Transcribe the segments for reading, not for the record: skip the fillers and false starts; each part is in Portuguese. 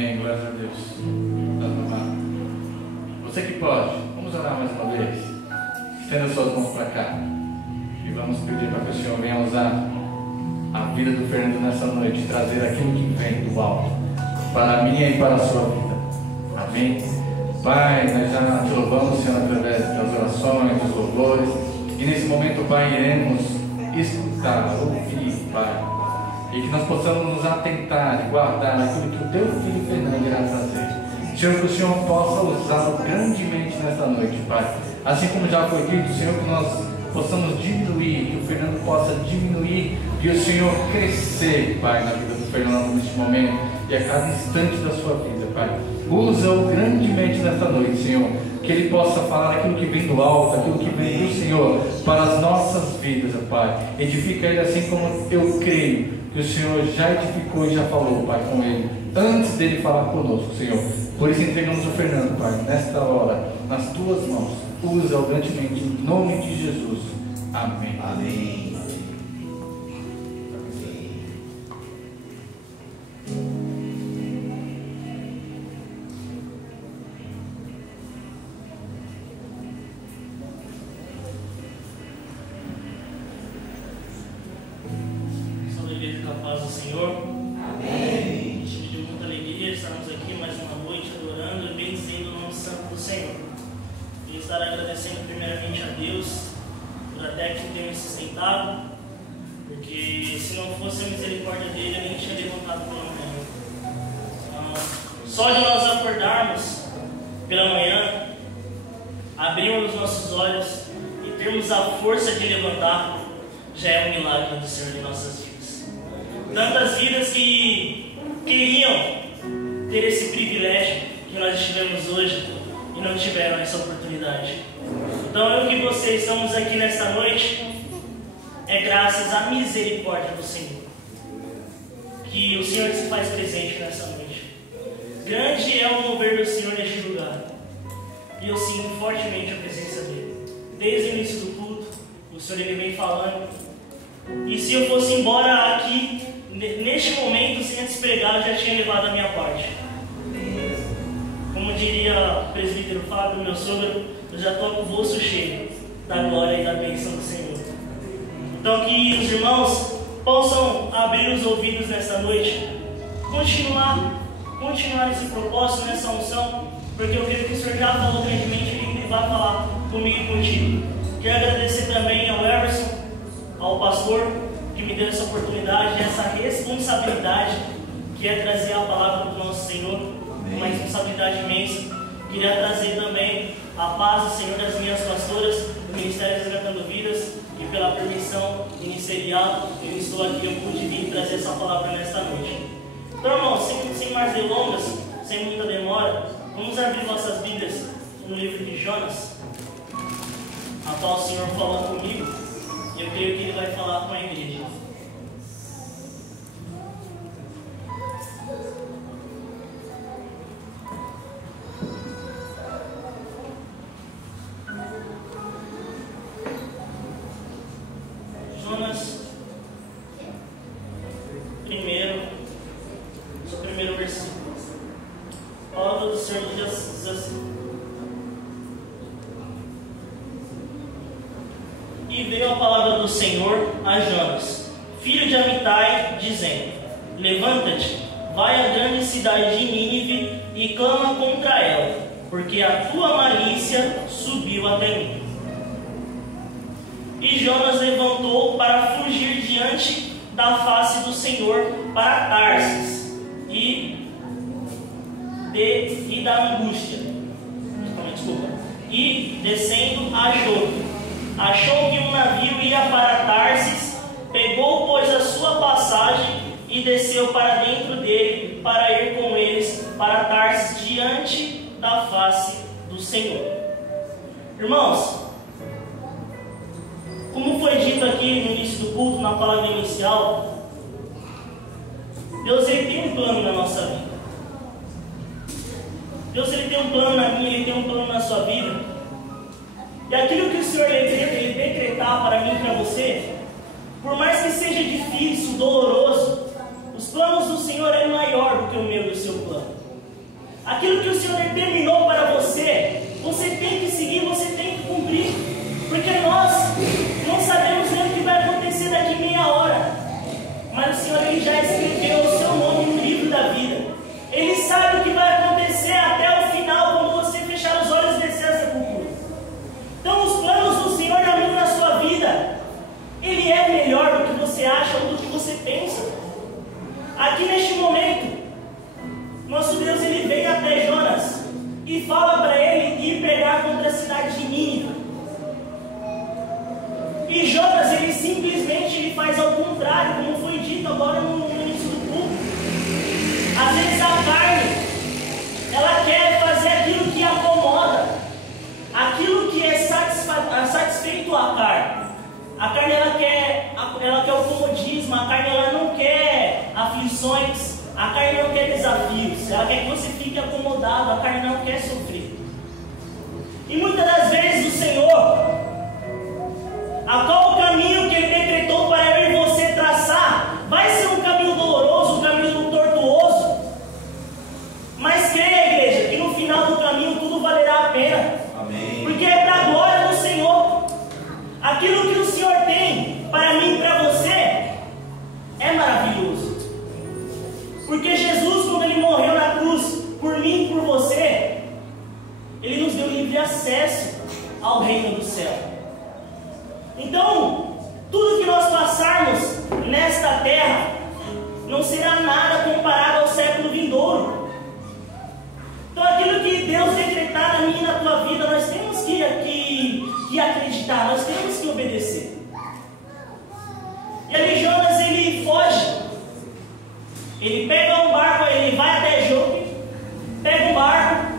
Amém, glória a Deus. Você que pode, vamos orar mais uma vez. Estenda suas mãos para cá e vamos pedir para que o Senhor venha usar a vida do Fernando nessa noite, trazer aquilo que vem do alto para a minha e para a sua vida. Amém. Pai, nós já te louvamos, Senhor, através das orações, dos louvores, e nesse momento, Pai, iremos escutar, ouvir, Pai, e que nós possamos nos atentar e guardar aquilo que o teu filho Fernando irá trazer. Senhor, que o Senhor possa usá-lo grandemente nesta noite, Pai. Assim como já foi dito, Senhor, que nós possamos diminuir, que o Fernando possa diminuir e o Senhor crescer, Pai, na vida do Fernando neste momento e a cada instante da sua vida, Pai. Usa-o grandemente nesta noite, Senhor, que ele possa falar aquilo que vem do alto, aquilo que vem do Senhor para as nossas vidas, Pai. Edifica ele assim como eu creio que o Senhor já edificou e já falou, Pai, com ele, antes dele falar conosco, Senhor. Por isso entregamos o Fernando, Pai, nesta hora, nas tuas mãos. Usa-o grandemente, em nome de Jesus. Amém. Amém. Só de nós acordarmos pela manhã, abrirmos os nossos olhos e termos a força de levantar, já é um milagre do Senhor em nossas vidas. Tantas vidas que queriam ter esse privilégio que nós tivemos hoje e não tiveram essa oportunidade. Então eu e você estamos aqui nesta noite é graças à misericórdia do Senhor, que o Senhor se faz presente nessa noite. Grande é o mover do Senhor neste lugar, e eu sinto fortemente a presença dele. Desde o início do culto, o Senhor ele vem falando, e se eu fosse embora aqui, neste momento, sem antes pregar, eu já tinha levado a minha parte. Como diria o presbítero Fábio, meu sogro, eu já estou com o bolso cheio da glória e da bênção do Senhor. Então que os irmãos possam abrir os ouvidos nesta noite, continuar esse propósito, nessa unção, porque eu creio que o Senhor já falou grandemente e Ele vai falar comigo e contigo. Quero agradecer também ao Everson, ao pastor, que me deu essa oportunidade, essa responsabilidade, que é trazer a palavra do nosso Senhor, uma responsabilidade imensa. Queria trazer também a paz do Senhor das minhas pastoras, do Ministério Resgatando Vidas, e pela permissão ministerial, eu estou aqui, eu pude vir trazer essa palavra nesta noite. Então, irmãos, sem mais delongas, sem muita demora, vamos abrir nossas Bíblias no livro de Jonas, a qual o Senhor falou comigo, e eu creio que Ele vai falar com a igreja. Jonas, primeiro versículo. A palavra do Senhor diz assim: E veio a palavra do Senhor a Jonas, filho de Amitai, dizendo: Levanta-te, vai à grande cidade de Nínive e clama contra ela, porque a tua malícia subiu até mim. E Jonas levantou para fugir diante da face do Senhor para Tarsis e da angústia. E descendo achou que um navio ia para Tarsis, pegou, pois, a sua passagem e desceu para dentro dele para ir com eles para Tarsis diante da face do Senhor. Irmãos, como foi dito aqui no início do culto, na palavra inicial, Deus ele tem um plano na nossa vida. Deus ele tem um plano na minha, Ele tem um plano na sua vida. E aquilo que o Senhor ele decretar para mim e para você, por mais que seja difícil, doloroso, os planos do Senhor é maior do que o meu e o seu plano. Aquilo que o Senhor determinou para você, você tem que seguir, você tem que cumprir. Porque nós não sabemos nem o que vai acontecer daqui meia hora. Mas o Senhor, Ele já escreveu o seu nome no livro da vida. Ele sabe o que vai acontecer até o final, quando você fechar os olhos e descer a sepultura. Então os planos do Senhor na sua vida, Ele é melhor do que você acha ou do que você pensa. Aqui neste momento, nosso Deus, Ele vem até Jonas e fala para ele ir pregar contra a cidade de Nínive. E Jonas, ele simplesmente faz ao contrário, como foi dito agora no início do culto. Às vezes a carne, ela quer fazer aquilo que acomoda, aquilo que é satisfeito à carne. A carne, ela quer o comodismo, a carne, ela não quer aflições, a carne não quer desafios, ela quer que você fique acomodado, a carne não quer sofrer. E muitas das vezes o Senhor, a qual o caminho que Ele decretou para eu e você traçar, vai ser um caminho doloroso, um caminho tortuoso, mas creia, igreja, que no final do caminho tudo valerá a pena. Amém. Porque é para a glória do Senhor. Aquilo que o Senhor tem para mim e para você é maravilhoso. Porque Jesus, quando Ele morreu na cruz por mim e por você, Ele nos deu livre acesso ao reino do céu. Então, tudo que nós passarmos nesta terra não será nada comparado ao século vindouro. Então, aquilo que Deus decretar na minha e na tua vida, nós temos que acreditar, nós temos que obedecer. E ali Jonas, ele foge. Ele pega um barco, ele vai até Jope, pega um barco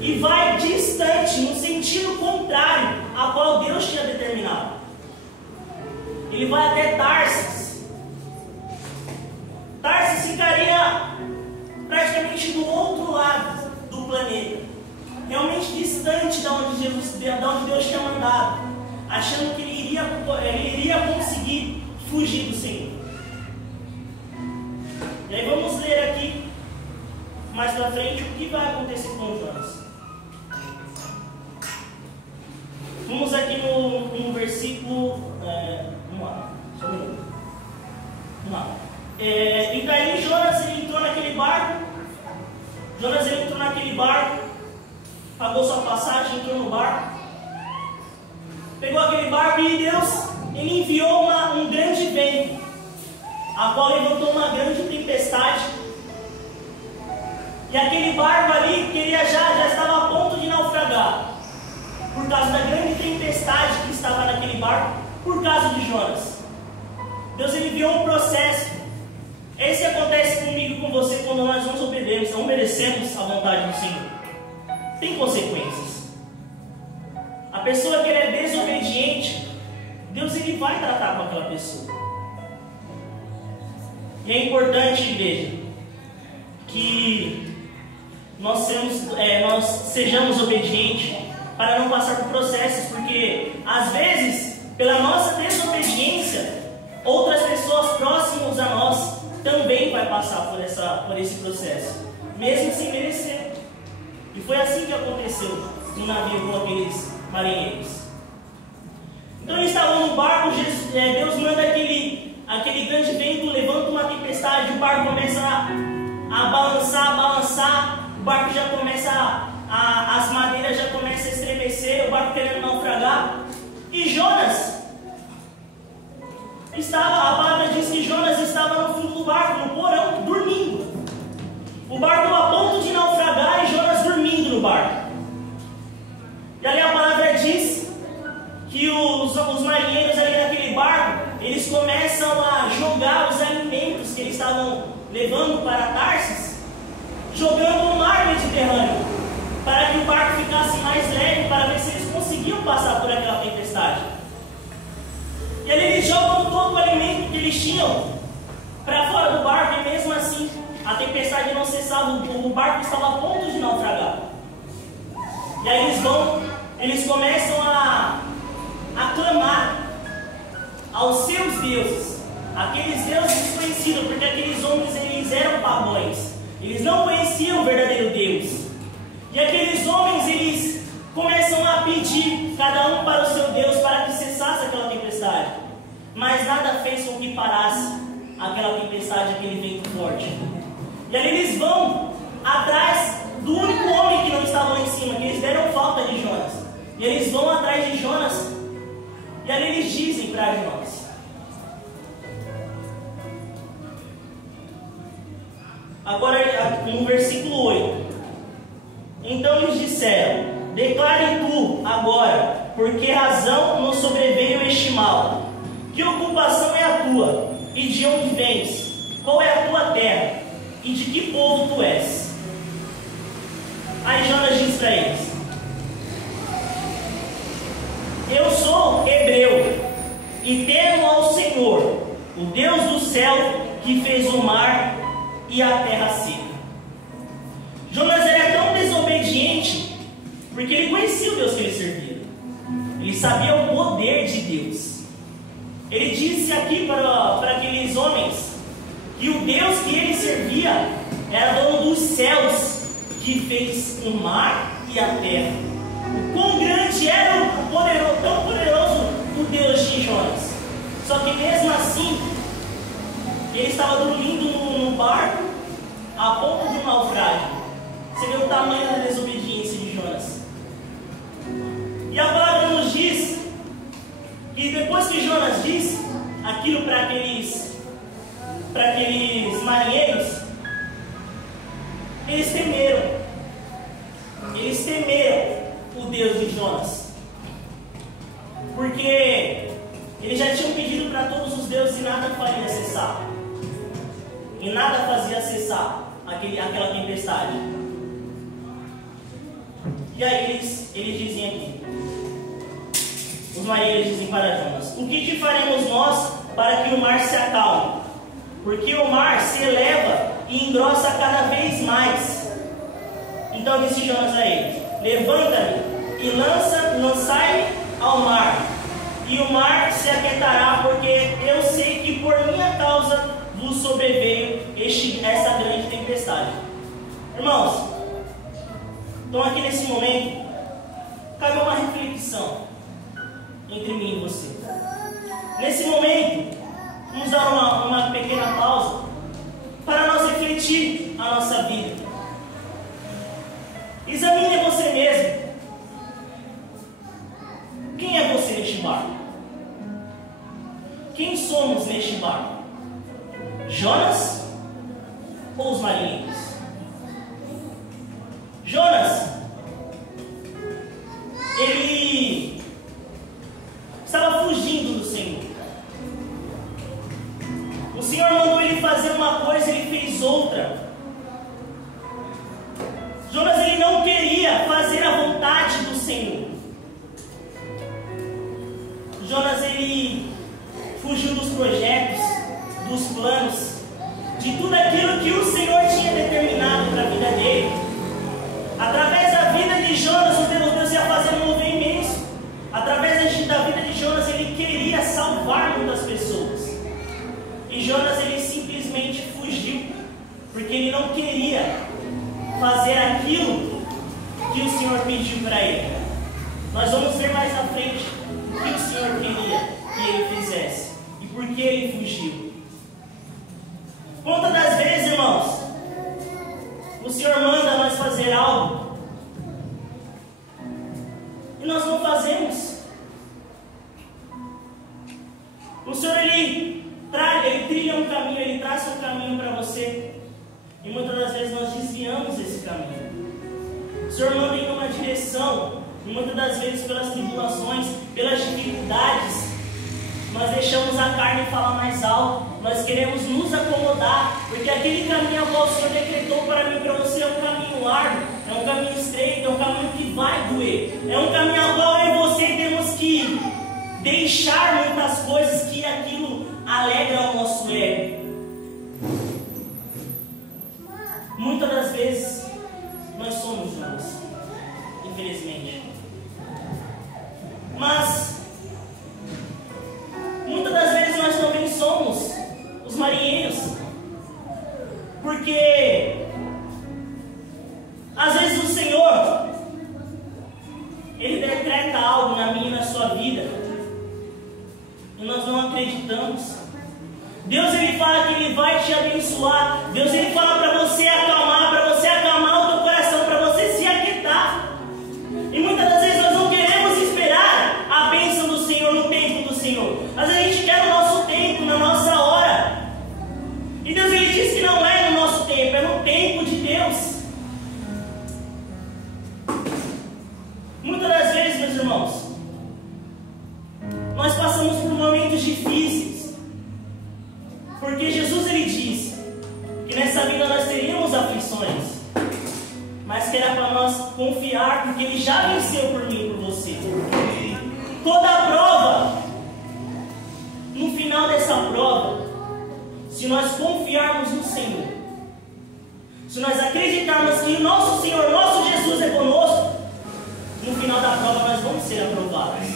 e vai distante, no sentido contrário a qual Deus tinha determinado. Ele vai até Tarsis. Tarsis ficaria praticamente do outro lado do planeta, realmente distante de onde Deus tinha mandado, achando que ele iria conseguir fugir do Senhor. E aí vamos ler aqui mais para frente o que vai acontecer com Jonas. Vamos aqui no versículo. Vamos lá, só um minuto. Vamos lá. E daí Jonas, ele entrou naquele barco. Pagou sua passagem, entrou no barco. Pegou aquele barco e Deus, Ele enviou um grande vento, a qual levantou uma grande tempestade. E aquele barco ali, que ele já estava a ponto de naufragar, por causa da grande tempestade que estava naquele barco, por causa de Jonas. Deus, Ele enviou um processo. É isso que acontece comigo e com você quando nós não obedecemos à vontade do Senhor. Tem consequências. A pessoa que é desobediente, Deus, Ele vai tratar com aquela pessoa. E é importante, igreja, que nós sejamos obedientes para não passar por processos, porque às vezes, pela nossa desobediência, outras pessoas próximas a nós também vai passar por esse processo, mesmo sem merecer. E foi assim que aconteceu no navio com aqueles marinheiros. Então eles estavam no barco, Deus manda aquele grande vento, levanta uma tempestade, o barco começa a balançar, o barco já começa as madeiras já começam a estremecer, o barco querendo naufragar. E Jonas a palavra diz que Jonas estava no fundo do barco, no porão, dormindo. O barco a ponto de naufragar e Jonas dormindo no barco. E ali a palavra diz que os marinheiros ali naquele barco, eles começam a jogar os alimentos que eles estavam levando para Tarsis, jogando no mar Mediterrâneo, para que o barco ficasse mais leve, para ver se eles conseguiam passar por aquela tempestade. E ali eles jogam todo o alimento que eles tinham para fora do barco, e mesmo assim a tempestade não cessava, o barco estava a ponto de naufragar. E aí eles começam a clamar aos seus deuses, aqueles deuses desconhecidos, porque aqueles homens, eles eram pagões, eles não conheciam o verdadeiro Deus, E aqueles homens, eles começam a pedir, cada um para o seu Deus, para que cessasse aquela tempestade. Mas nada fez com que parasse aquela tempestade, aquele vento forte. E ali eles vão atrás do único homem que não estava lá em cima, que eles deram falta de Jonas. E eles vão atrás de Jonas. E ali eles dizem para Jonas: agora no versículo 8: então lhes disseram: declare tu agora, por que razão nos sobreveio este mal? Que ocupação é a tua? E de onde vens? Qual é a tua terra? E de que povo tu és? Aí Jonas diz para eles: eu sou hebreu, e temo ao Senhor, o Deus do céu, que fez o mar e a terra seca. Jonas era tão desobediente, porque ele conhecia o Deus que ele servia. Ele sabia o poder de Deus. Ele disse aqui para aqueles homens que o Deus que ele servia era dono dos céus, que fez o mar e a terra. O quão grande era tão poderoso o Deus de Jonas. Só que mesmo assim, ele estava dormindo no barco a ponto do naufrágio. Você vê o tamanho da desobediência de Jonas. E a palavra nos diz que depois que Jonas disse aquilo para aqueles marinheiros, eles temeram. Eles temeram o Deus de Jonas, porque eles já tinham pedido para todos os deuses e nada faria cessar. E nada fazia cessar aquela tempestade. E aí eles dizem aqui, os marinheiros dizem para Jonas: o que te faremos nós para que o mar se acalme? Porque o mar se eleva e engrossa cada vez mais. Então disse Jonas a eles: levanta-me e lançai-me ao mar, e o mar se aquietará, porque eu sei que por minha causa vos sobreveio essa grande tempestade. Irmãos, então aqui nesse momento cabe uma reflexão entre mim e você. Nesse momento, vamos dar uma pequena pausa para nós refletir a nossa vida. Examine você mesmo. Quem é você neste barco? Quem somos neste barco? Jonas ou os marinheiros? Jonas, ele estava fugindo do Senhor. O Senhor mandou ele fazer uma coisa, ele fez outra. Jonas, ele não queria fazer a vontade do Senhor. Jonas, ele fugiu dos projetos, dos planos, de tudo aquilo que o Senhor tinha determinado para a vida dele. Através da vida de Jonas, o Deus ia fazer um mover imenso. Através da vida de Jonas, ele queria salvar muitas pessoas. E Jonas, ele simplesmente fugiu, porque ele não queria fazer aquilo que o Senhor pediu para ele. Nós vamos ver mais à frente o que o Senhor queria que ele fizesse e por que ele fugiu. Quantas das vezes, irmãos, o Senhor manda nós fazer algo e nós não fazemos? O Senhor, ele trilha um caminho, ele traça um caminho para você, e muitas das vezes nós desviamos esse caminho. O Senhor manda em uma direção, e muitas das vezes pelas tribulações, pelas dificuldades, nós deixamos a carne falar mais alto, nós queremos nos acomodar, porque aquele caminho ao qual o Senhor decretou para mim e para você é um caminho árduo, é um caminho estreito, é um caminho que vai doer, é um caminho ao qual eu e você temos que deixar muitas coisas que aquilo alegra o nosso ego. Muitas das vezes nós somos Jonas, infelizmente. Mas muitas das vezes nós também somos os marinheiros, porque às vezes o Senhor acreditamos. Deus, Ele fala que Ele vai te abençoar. Deus, Ele fala para você acalmar o teu coração, para você se aquietar. E muitas das vezes nós não queremos esperar a bênção do Senhor no tempo do Senhor. Mas a gente quer o nosso tempo, na nossa hora. E Deus, Ele diz que não é no nosso tempo, é no tempo de Deus. Muitas das vezes, meus irmãos, nós passamos por momentos difíceis. Porque Jesus, Ele disse que nessa vida nós teríamos aflições, mas que era para nós confiar, porque Ele já venceu por mim e por você. Toda a prova, no final dessa prova, se nós confiarmos no Senhor, se nós acreditarmos que o nosso Senhor, nosso Jesus é conosco, no final da prova nós vamos ser aprovados.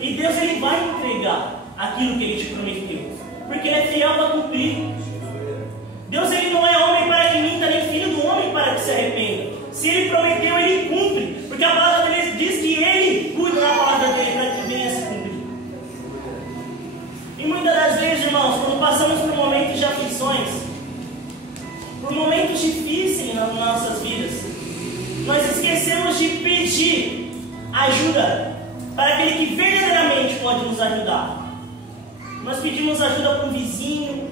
E Deus, Ele vai entregar aquilo que Ele te prometeu, porque Ele é fiel para cumprir. Deus, Ele não é homem para que minta, nem filho do homem para que se arrependa. Se Ele prometeu, Ele cumpre, porque a palavra dele diz que Ele cuida da palavra dele para que venha se cumprir. E muitas das vezes, irmãos, quando passamos por momentos de aflições, por momentos difíceis nas nossas vidas, nós esquecemos de pedir ajuda para aquele que verdadeiramente pode nos ajudar. Nós pedimos ajuda para um vizinho,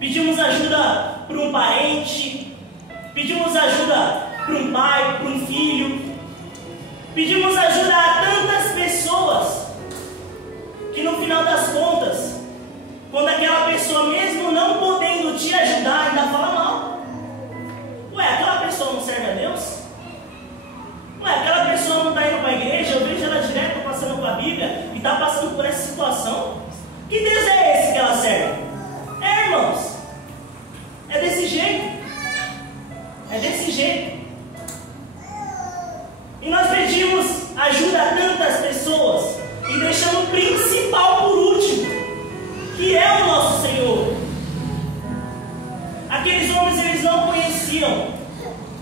pedimos ajuda para um parente, pedimos ajuda para um pai, para um filho, pedimos ajuda a tantas pessoas, que no final das contas, quando aquela pessoa, mesmo não podendo te ajudar, ainda fala mal. Ué, aquela pessoa não serve a Deus? Ué, aquela pessoa não está indo para a igreja, eu vejo ela direto passando com a Bíblia e está passando por essa situação. Que Deus é esse que ela serve? É, irmãos, é desse jeito. É desse jeito. E nós pedimos ajuda a tantas pessoas e deixamos o principal por último, que é o nosso Senhor. Aqueles homens, eles não conheciam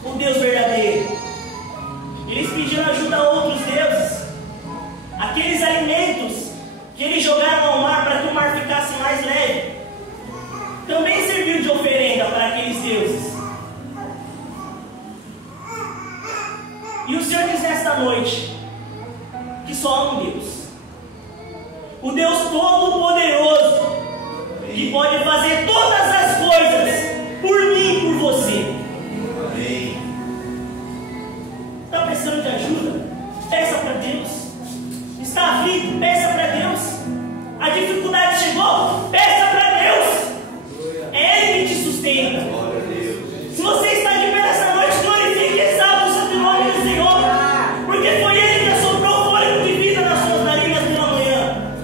o Deus verdadeiro. Eles pediram ajuda a outros deuses. Aqueles alimentos que eles jogaram ao mar para que o mar ficasse mais leve, também serviu de oferenda para aqueles deuses. E o Senhor diz nesta noite que só há um Deus, o Deus Todo-Poderoso, que pode fazer todas as coisas por mim e por você. Está precisando de ajuda? Peça para Deus. Está aflito? Peça para Deus. A dificuldade chegou? Peça para Deus. É Ele que te sustenta. Se você está de pé nessa noite, glorifique e exalte o santo nome do Senhor, porque foi Ele que assoprou o fôlego de vida nas suas narinas pela manhã.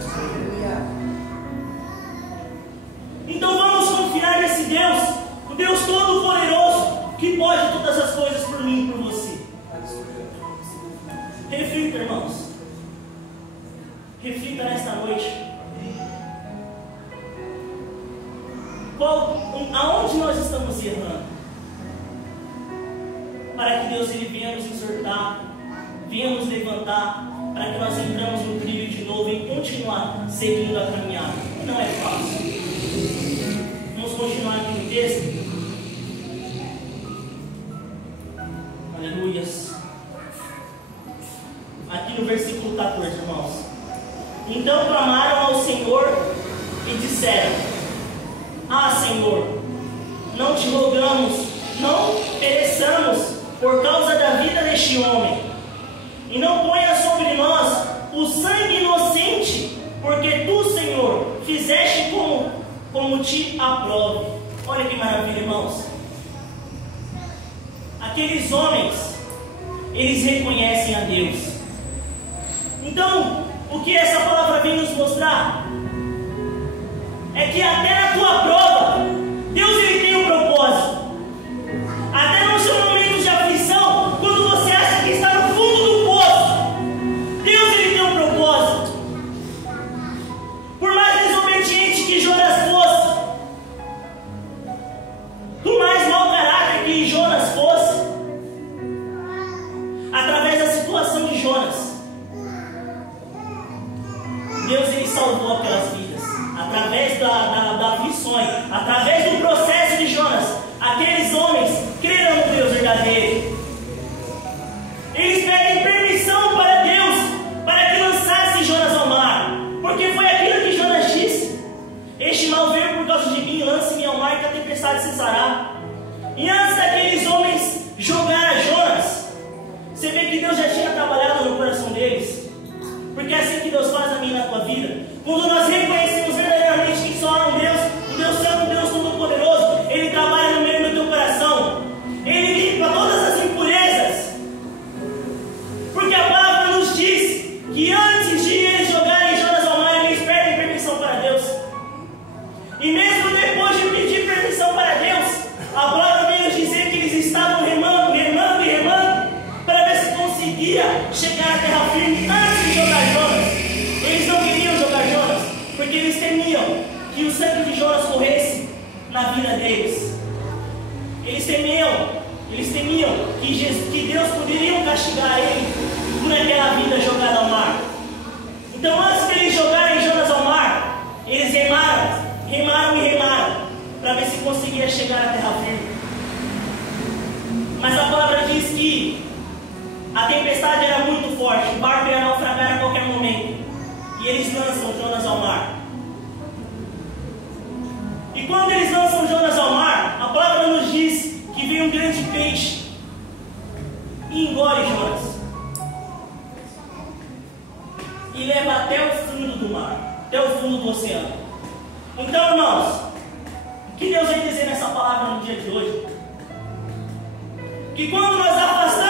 Então vamos confiar nesse Deus, o Deus Todo-Poderoso, que pode todas as coisas por mim e por você. Reflita, irmãos. Reflita nesta noite. Aonde nós estamos errando? Para que Deus, Ele venha nos exortar, venha nos levantar, para que nós entramos no trilho de novo e continuar seguindo a caminhada. Não é fácil. Vamos continuar aqui no texto. Aleluias. Aqui no versículo 14, irmãos. Então clamaram ao Senhor e disseram: Ah, Senhor, não te rogamos, não pereçamos por causa da vida deste homem, e não ponha sobre nós o sangue inocente, porque tu, Senhor, fizeste como te aprove. Olha que maravilha, irmãos. Aqueles homens, eles reconhecem a Deus. Então, o que essa palavra vem nos mostrar é que até na tua prova, Deus, Ele tem um propósito. Até no seu momento de aflição, quando você acha que está no fundo do poço, Deus, Ele tem um propósito. Por mais desobediente que Jonas fosse, por mais mau caráter que Jonas fosse, através da situação de Jonas, Deus, Ele salvou aquelas vidas através na vida deles. Eles temiam que Deus poderia castigar eles por aquela vida jogada ao mar. Então, antes de eles jogarem Jonas ao mar, eles remaram para ver se conseguia chegar à terra firme. Mas a palavra diz que a tempestade era muito forte, o barco ia naufragar a qualquer momento, e eles lançam Jonas ao mar. E quando eles lançam Jonas ao mar, a palavra nos diz que vem um grande peixe e engole Jonas e leva até o fundo do mar, até o fundo do oceano. Então, irmãos, o que Deus vem dizer nessa palavra no dia de hoje? Que quando nós afastamos